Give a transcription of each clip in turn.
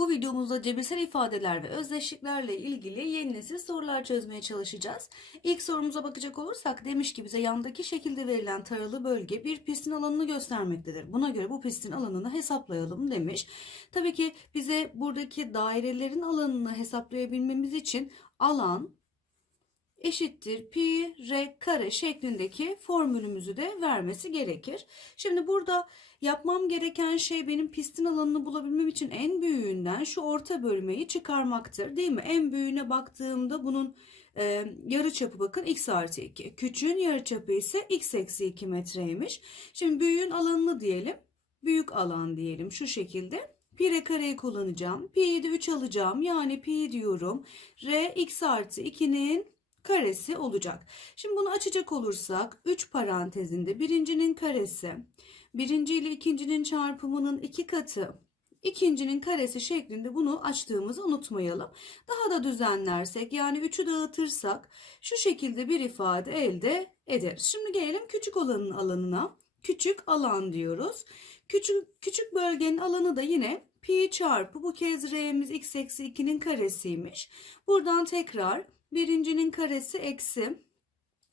Bu videomuzda cebirsel ifadeler ve özdeşliklerle ilgili yeni nesil sorular çözmeye çalışacağız. İlk sorumuza bakacak olursak demiş ki bize yandaki şekilde verilen taralı bölge bir pistin alanını göstermektedir. Buna göre bu pistin alanını hesaplayalım demiş. Tabii ki bize buradaki dairelerin alanını hesaplayabilmemiz için alan eşittir pi r kare şeklindeki formülümüzü de vermesi gerekir. Şimdi burada yapmam gereken şey benim pistin alanını bulabilmem için en büyüğünden şu orta bölmeyi çıkarmaktır. Değil mi? En büyüğüne baktığımda bunun e, yarıçapı bakın x artı 2. Küçüğün yarıçapı ise x eksi 2 metreymiş. Şimdi büyüğün alanını diyelim. Büyük alan diyelim şu şekilde. Pi r kareyi kullanacağım. Pi'yi de 3 alacağım. Yani pi diyorum. R x artı 2'nin karesi olacak. Şimdi bunu açacak olursak 3 parantezinde birincinin karesi, birinci ile ikincinin çarpımının iki katı, ikincinin karesi şeklinde bunu açtığımızı unutmayalım. Daha da düzenlersek yani 3'ü dağıtırsak şu şekilde bir ifade elde ederiz. Şimdi gelelim küçük olanın alanına. Küçük alan diyoruz. Küçük, küçük bölgenin alanı da yine pi çarpı bu kez r'miz x eksi 2'nin karesiymiş. Buradan tekrar birincinin karesi eksi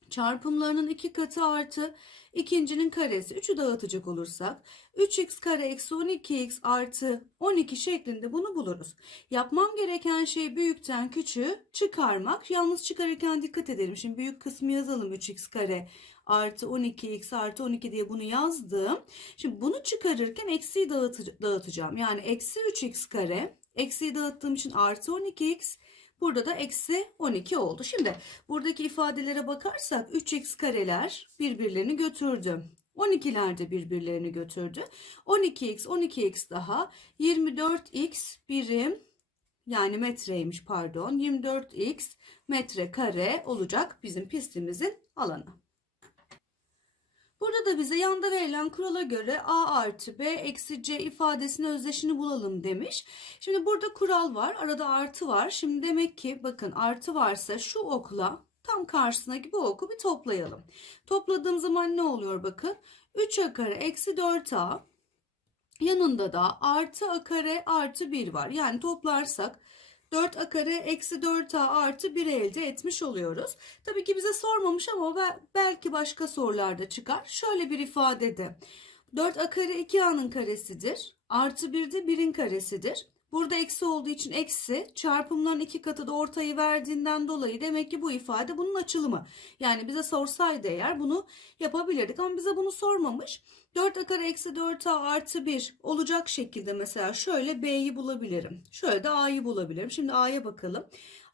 çarpımlarının iki katı artı ikincinin karesi 3'ü dağıtacak olursak 3x kare eksi 12x artı 12 şeklinde bunu buluruz. Yapmam gereken şey büyükten küçüğü çıkarmak. Yalnız çıkarırken dikkat edelim. Şimdi büyük kısmı yazalım 3x kare artı 12x artı 12 diye bunu yazdım. Şimdi bunu çıkarırken eksiyi dağıtacağım. Yani eksi 3x kare eksiyi dağıttığım için artı 12x Burada da eksi 12 oldu. Şimdi buradaki ifadelere bakarsak 3x kareler birbirlerini götürdü. 12'ler de birbirlerini götürdü. 12x 12x daha 24x birim yani metreymiş pardon 24x metre kare olacak bizim pistimizin alanı. Burada da bize yanda verilen kurala göre a artı b eksi c ifadesinin özdeşini bulalım demiş. Şimdi burada kural var. Arada artı var. Şimdi demek ki bakın artı varsa şu okla tam karşısındaki bu oku bir toplayalım. Topladığım zaman ne oluyor bakın. 3a kare eksi 4a yanında da artı a kare artı 1 var. Yani toplarsak 4a kare eksi 4a artı 1 elde etmiş oluyoruz. Tabii ki bize sormamış ama belki başka sorularda çıkar. Şöyle bir ifadede 4a kare 2a'nın karesidir. Artı 1 de 1'in karesidir. Burada eksi olduğu için eksi çarpımların iki katı da ortayı verdiğinden dolayı demek ki bu ifade bunun açılımı. Yani bize sorsaydı eğer bunu yapabilirdik ama bize bunu sormamış. 4a kare eksi 4a artı 1 olacak şekilde mesela şöyle b'yi bulabilirim. Şöyle de a'yı bulabilirim. Şimdi a'ya bakalım.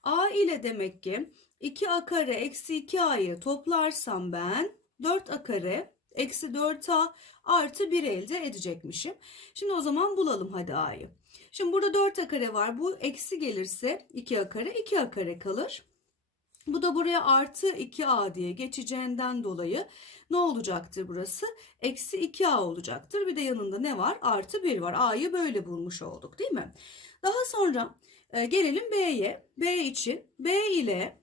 a ile demek ki 2a kare eksi 2a'yı toplarsam ben 4a kare eksi 4a artı 1 elde edecekmişim. Şimdi o zaman bulalım hadi a'yı. Şimdi burada 4a kare var. Bu eksi gelirse 2a kare 2a kare kalır. Bu da buraya artı 2a diye geçeceğinden dolayı ne olacaktır burası? Eksi 2a olacaktır. Bir de yanında ne var? Artı 1 var. a'yı böyle bulmuş olduk değil mi? Daha sonra e, gelelim b'ye. b için b ile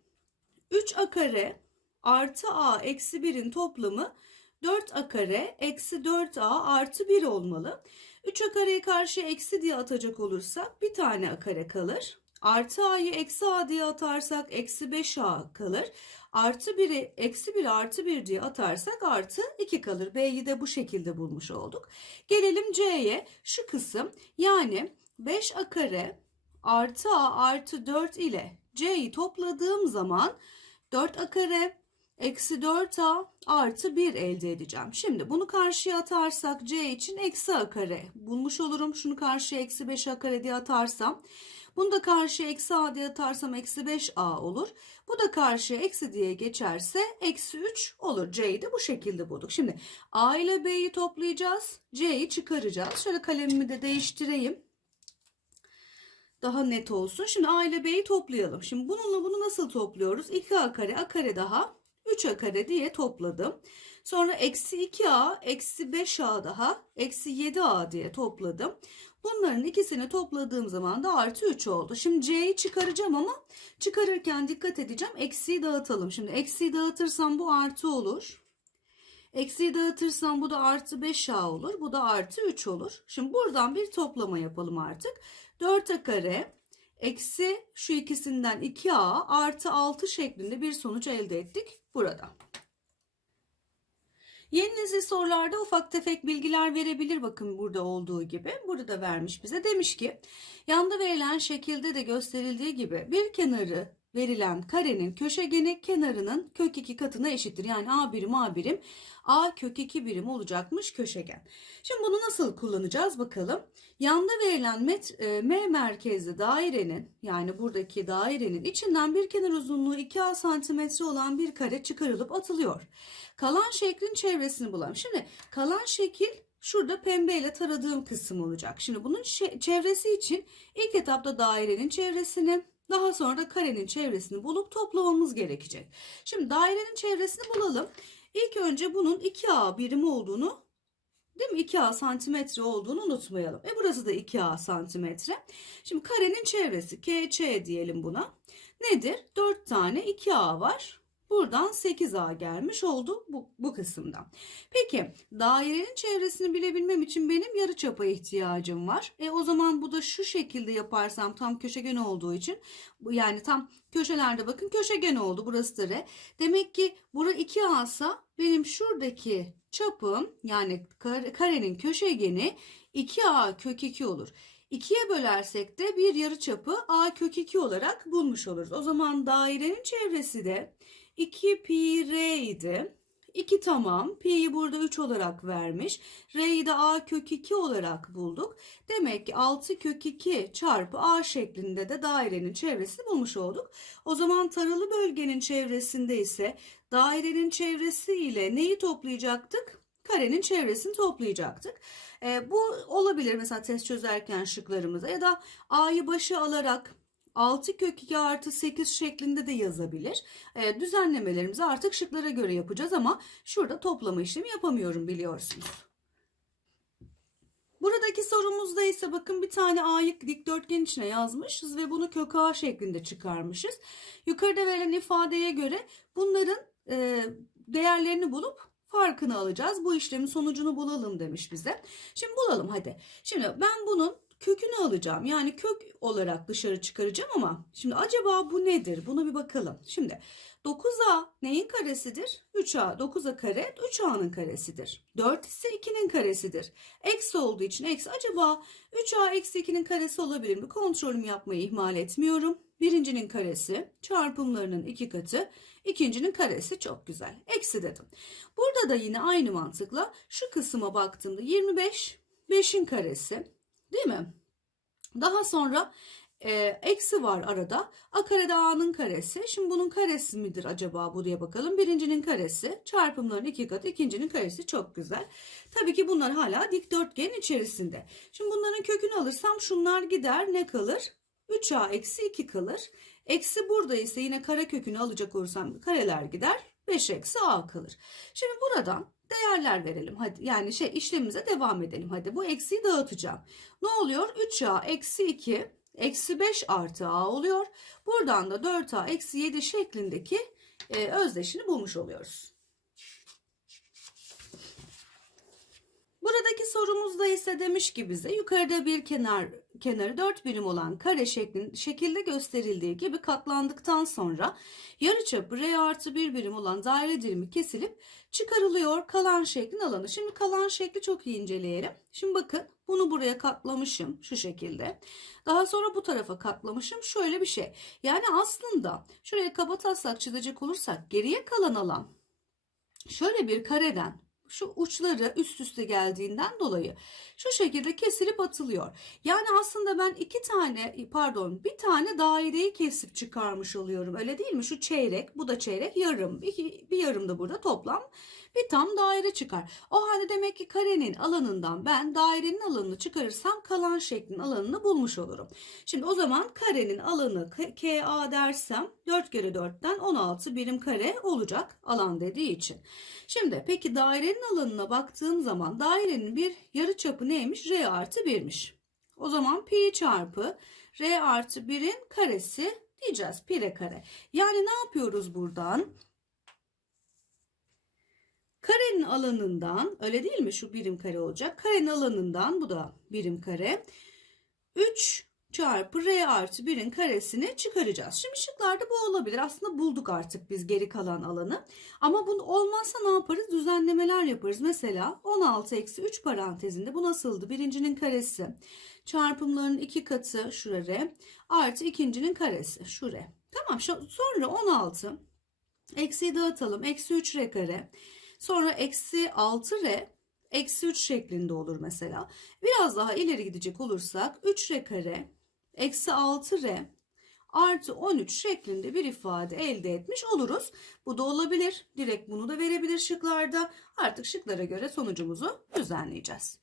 3a kare artı a eksi 1'in toplamı 4a kare eksi 4a artı 1 olmalı. 3a kareyi karşı eksi diye atacak olursak bir tane a kare kalır. Artı a'yı eksi a diye atarsak eksi 5a kalır. Artı 1'i eksi 1 artı 1 diye atarsak artı 2 kalır. B'yi de bu şekilde bulmuş olduk. Gelelim C'ye şu kısım yani 5a kare artı a artı 4 ile C'yi topladığım zaman 4a kare eksi 4a artı 1 elde edeceğim. Şimdi bunu karşıya atarsak c için eksi a kare bulmuş olurum. Şunu karşıya eksi 5a kare diye atarsam. Bunu da karşıya eksi a diye atarsam eksi 5a olur. Bu da karşıya eksi diye geçerse eksi 3 olur. C'yi de bu şekilde bulduk. Şimdi a ile b'yi toplayacağız. C'yi çıkaracağız. Şöyle kalemimi de değiştireyim daha net olsun. Şimdi a ile b'yi toplayalım. Şimdi bununla bunu nasıl topluyoruz? 2a kare a kare daha 3a kare diye topladım. Sonra eksi 2a eksi 5a daha eksi 7a diye topladım. Bunların ikisini topladığım zaman da artı 3 oldu. Şimdi c'yi çıkaracağım ama çıkarırken dikkat edeceğim. Eksiyi dağıtalım. Şimdi eksiyi dağıtırsam bu artı olur. Eksiyi dağıtırsam bu da artı 5a olur. Bu da artı 3 olur. Şimdi buradan bir toplama yapalım artık. 4a kare eksi şu ikisinden 2a artı 6 şeklinde bir sonuç elde ettik burada. Yeni sorularda ufak tefek bilgiler verebilir bakın burada olduğu gibi. Burada da vermiş bize. Demiş ki yanda verilen şekilde de gösterildiği gibi bir kenarı verilen karenin köşegeni kenarının kök 2 katına eşittir. Yani a birim a birim a kök 2 birim olacakmış köşegen. Şimdi bunu nasıl kullanacağız bakalım. Yanda verilen met, e, M merkezli dairenin yani buradaki dairenin içinden bir kenar uzunluğu 2A santimetre olan bir kare çıkarılıp atılıyor. Kalan şeklin çevresini bulalım. Şimdi kalan şekil şurada pembeyle taradığım kısım olacak. Şimdi bunun çevresi için ilk etapta dairenin çevresini daha sonra da karenin çevresini bulup toplamamız gerekecek. Şimdi dairenin çevresini bulalım. İlk önce bunun 2A birimi olduğunu değil mi? 2A santimetre olduğunu unutmayalım. E burası da 2A santimetre. Şimdi karenin çevresi KC diyelim buna. Nedir? 4 tane 2A var. Buradan 8A gelmiş oldu bu, bu kısımdan. Peki dairenin çevresini bilebilmem için benim yarıçapa ihtiyacım var. E o zaman bu da şu şekilde yaparsam tam köşegen olduğu için yani tam köşelerde bakın köşegen oldu burası da R. Demek ki bura 2A ise benim şuradaki çapım yani karenin köşegeni 2A kök 2 olur. 2'ye bölersek de bir yarıçapı a kök 2 olarak bulmuş oluruz. O zaman dairenin çevresi de 2 pi r idi. 2 tamam. Pi'yi burada 3 olarak vermiş. R'yi de a kök 2 olarak bulduk. Demek ki 6 kök 2 çarpı a şeklinde de dairenin çevresini bulmuş olduk. O zaman taralı bölgenin çevresinde ise dairenin çevresi ile neyi toplayacaktık? Karenin çevresini toplayacaktık. E, bu olabilir mesela test çözerken şıklarımıza ya da a'yı başa alarak 6 kök 2 artı 8 şeklinde de yazabilir. E, düzenlemelerimizi artık şıklara göre yapacağız ama şurada toplama işlemi yapamıyorum biliyorsunuz. Buradaki sorumuzda ise bakın bir tane a'yı dikdörtgen içine yazmışız ve bunu kök a şeklinde çıkarmışız. Yukarıda verilen ifadeye göre bunların e, değerlerini bulup farkını alacağız. Bu işlemin sonucunu bulalım demiş bize. Şimdi bulalım hadi. Şimdi ben bunun kökünü alacağım. Yani kök olarak dışarı çıkaracağım ama şimdi acaba bu nedir? Buna bir bakalım. Şimdi 9a neyin karesidir? 3a. 9a kare 3a'nın karesidir. 4 ise 2'nin karesidir. Eksi olduğu için eksi. Acaba 3a eksi 2'nin karesi olabilir mi? Kontrolümü yapmayı ihmal etmiyorum. Birincinin karesi çarpımlarının iki katı. ikincinin karesi çok güzel. Eksi dedim. Burada da yine aynı mantıkla şu kısma baktığımda 25 5'in karesi değil mi? Daha sonra e, eksi var arada. A karede A'nın karesi. Şimdi bunun karesi midir acaba bu diye bakalım. Birincinin karesi çarpımların iki katı. ikincinin karesi çok güzel. Tabii ki bunlar hala dikdörtgen içerisinde. Şimdi bunların kökünü alırsam şunlar gider. Ne kalır? 3A eksi 2 kalır. Eksi burada ise yine kare kökünü alacak olursam kareler gider. 5 eksi A kalır. Şimdi buradan değerler verelim. Hadi yani şey işlemimize devam edelim. Hadi bu eksiyi dağıtacağım. Ne oluyor? 3A eksi 2 eksi 5 artı A oluyor. Buradan da 4A eksi 7 şeklindeki e, özdeşini bulmuş oluyoruz. Buradaki sorumuzda ise demiş ki bize yukarıda bir kenar kenarı 4 birim olan kare şeklin, şekilde gösterildiği gibi katlandıktan sonra yarıçapı R artı 1 birim olan daire dilimi kesilip çıkarılıyor kalan şeklin alanı. Şimdi kalan şekli çok iyi inceleyelim. Şimdi bakın bunu buraya katlamışım şu şekilde. Daha sonra bu tarafa katlamışım şöyle bir şey. Yani aslında şuraya kaba taslak çizecek olursak geriye kalan alan şöyle bir kareden şu uçları üst üste geldiğinden dolayı şu şekilde kesilip atılıyor. Yani aslında ben iki tane pardon bir tane daireyi kesip çıkarmış oluyorum. Öyle değil mi? Şu çeyrek bu da çeyrek yarım bir, bir yarım da burada toplam bir tam daire çıkar. O halde demek ki karenin alanından ben dairenin alanını çıkarırsam kalan şeklin alanını bulmuş olurum. Şimdi o zaman karenin alanı KA dersem 4 kere 4'ten 16 birim kare olacak alan dediği için. Şimdi peki dairenin alanına baktığım zaman dairenin bir yarı çapı neymiş? R artı 1'miş. O zaman pi çarpı R artı 1'in karesi diyeceğiz. Pi r kare. Yani ne yapıyoruz buradan? Karenin alanından öyle değil mi? Şu birim kare olacak. Karenin alanından bu da birim kare. 3 çarpı r artı 1'in karesini çıkaracağız. Şimdi şıklarda bu olabilir. Aslında bulduk artık biz geri kalan alanı. Ama bu olmazsa ne yaparız? Düzenlemeler yaparız. Mesela 16 eksi 3 parantezinde bu nasıldı? Birincinin karesi çarpımların iki katı şura artı ikincinin karesi şu. Tamam sonra 16 eksiyi dağıtalım. Eksi 3 r kare. Sonra eksi 6 r eksi 3 şeklinde olur mesela. Biraz daha ileri gidecek olursak 3 r kare eksi 6 r artı 13 şeklinde bir ifade elde etmiş oluruz. Bu da olabilir. Direkt bunu da verebilir şıklarda. Artık şıklara göre sonucumuzu düzenleyeceğiz.